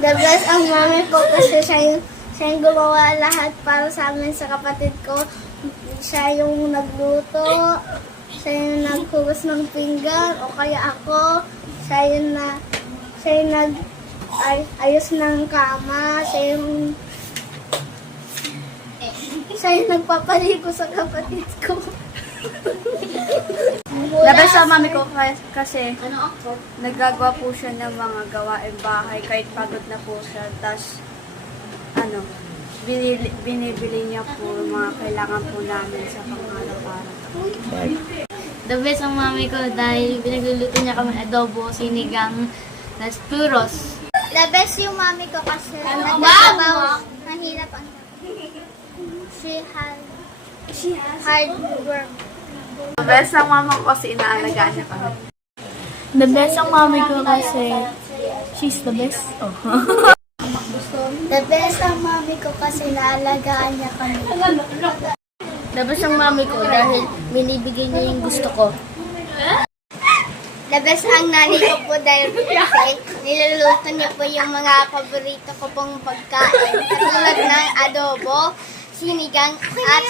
The best ang mami ko kasi siya yung gumawa lahat para sa amin sa kapatid ko. Siya yung nagluto, siya yung naghugas ng pinggan, o kaya ako, siya yung ayos ng kama, siya yung nagpapaligo sa kapatid ko. Laban sa mami ko kasi nagagawa po siya ng mga gawaing bahay kahit pagod na po siya. Tapos, binibili niya po mga kailangan po namin sa pang-araw-araw. The best ang mami ko dahil pinagluluto niya kami adobo, sinigang, nas puros. The best yung mami ko kasi nagtatrabaho. Mahirap ang She hard work. The best ang mama ko kasi inaalagaan niya kami. The best ang mami ko kasi she's the best. Oh. The best ang mami ko kasi naalagaan niya kami. The best ang mami ko dahil binibigay niya yung gusto ko. The best ang nanay ko po dahil kasi niluluto niya po yung mga paborito ko pong pagkain. Katulad ng adobo, sinigang, at